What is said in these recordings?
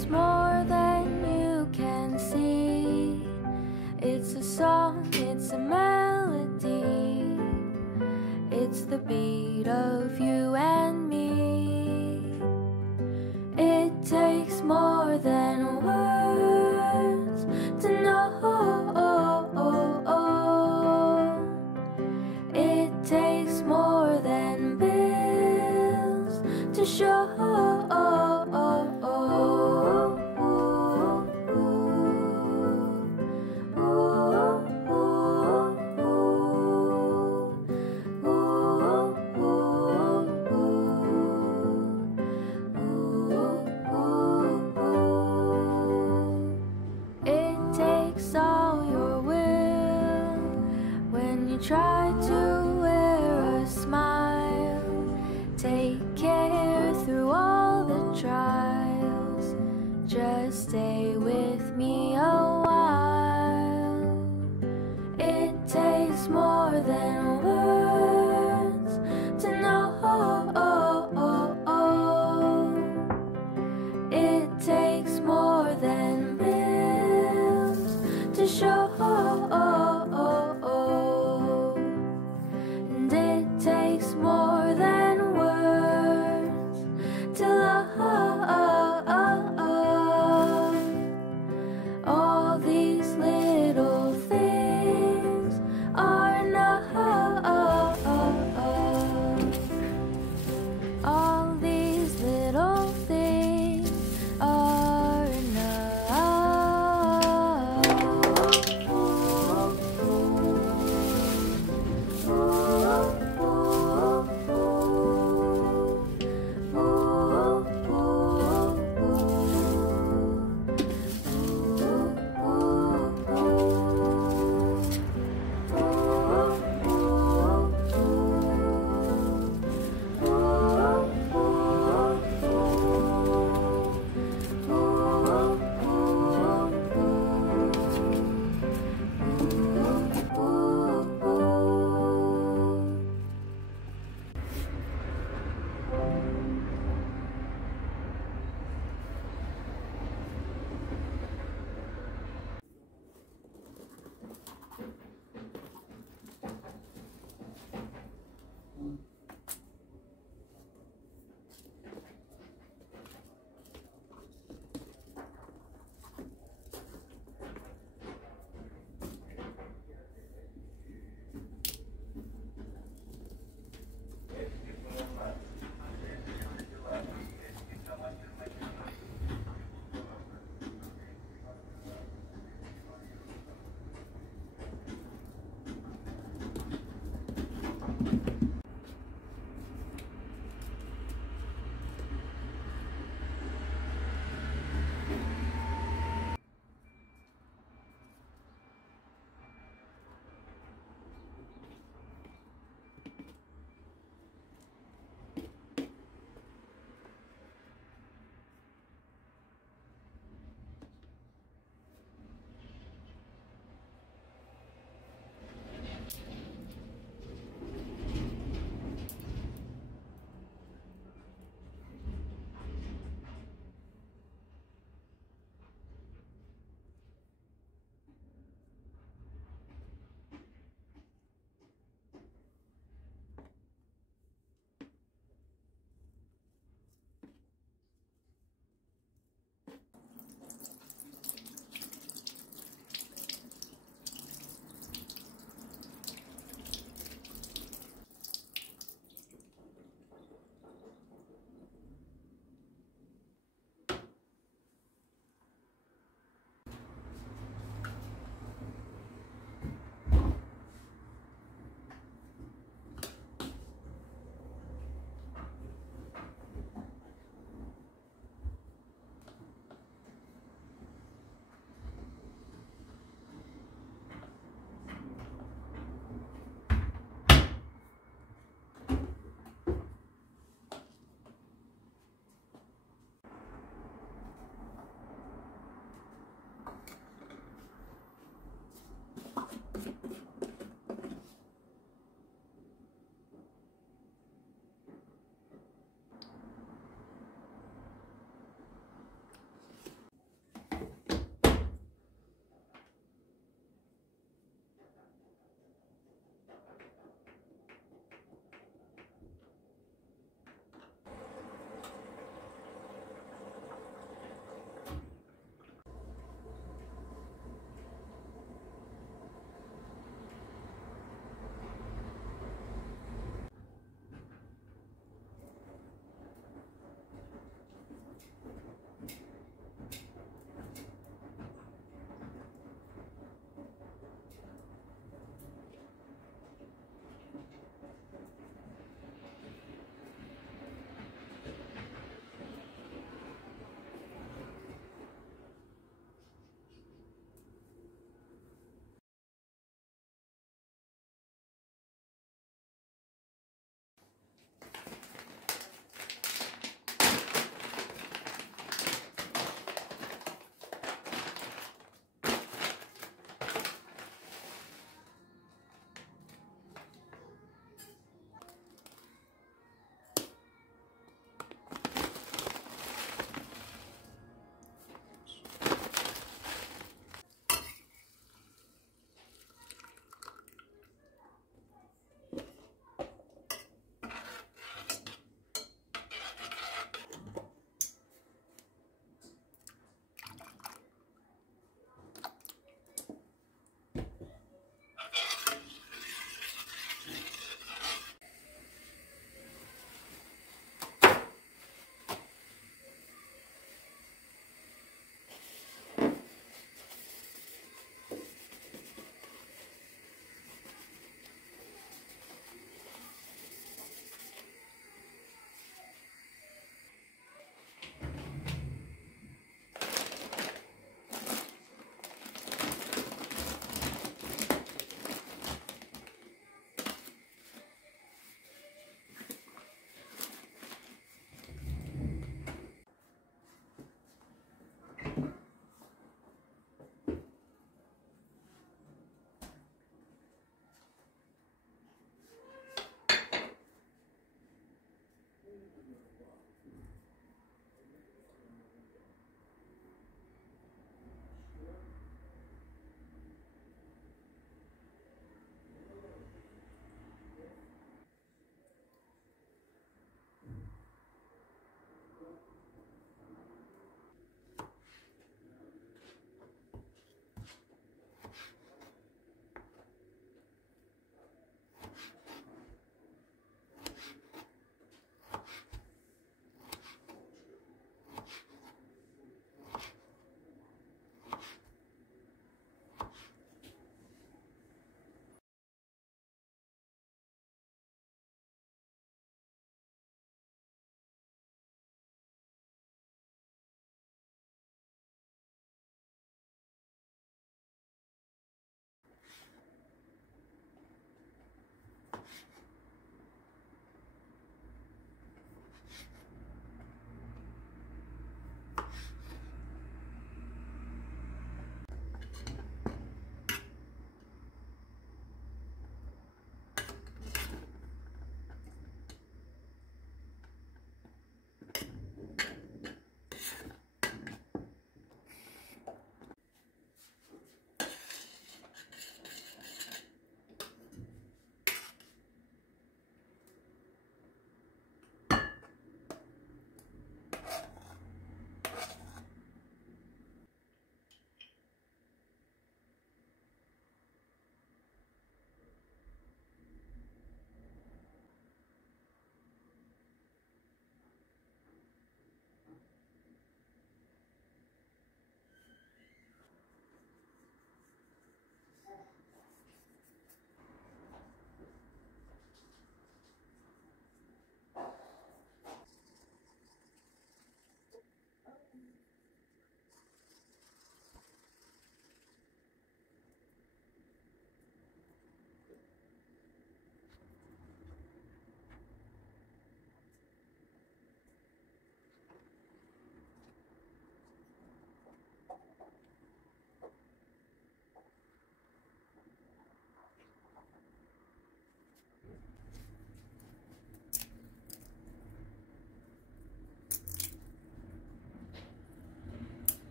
It's more than you can see. It's a song, it's a melody. It's the beat of you and me. It takes more than words to know. It takes more than bills to show. Try to wear a smile. Take care through all the trials. Just stay with me a while. It takes more than words to know. It takes more than bills to show. Takes more than words to love. All these little things are enough. All these little things are enough.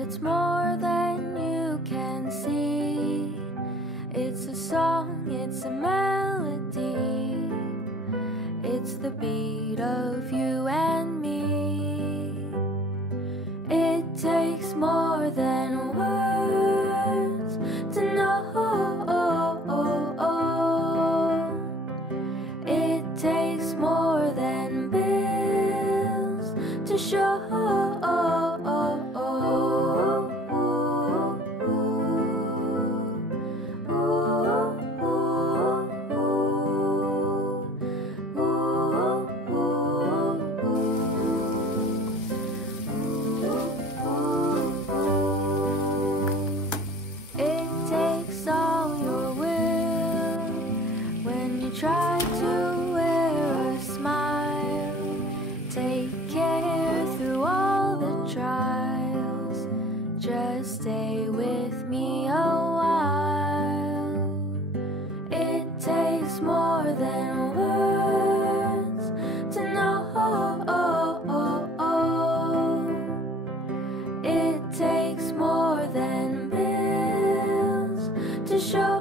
but it's more than you can see. It's a song, it's a melody, it's the beat of you and me. It takes more than words to know. It takes more than bills to show. Try to wear a smile, take care through all the trials. Just stay with me a while. It takes more than words to know. It takes more than bills to show.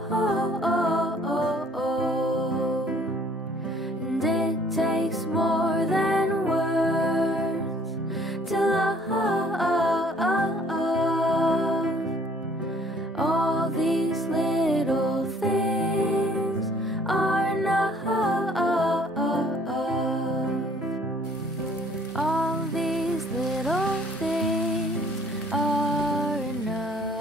Takes more than words to love. All these little things are enough. All these little things are enough.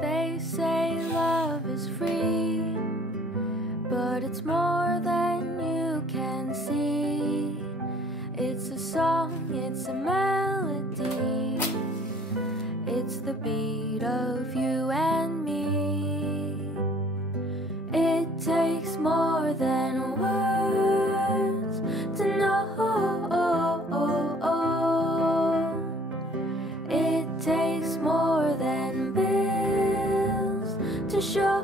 They say love is free, but it's more than you can see. It's a song, it's a melody, it's the beat of you and me. It takes more than words to know. It takes more than bills to show.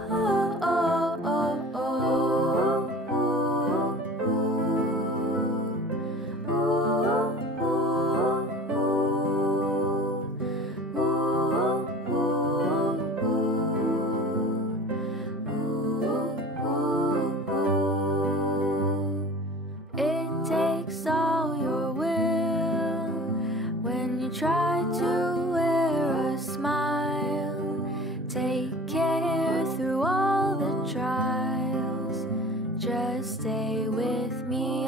It takes all your will when you try to wear a smile. Take care through all the trials. Just stay with me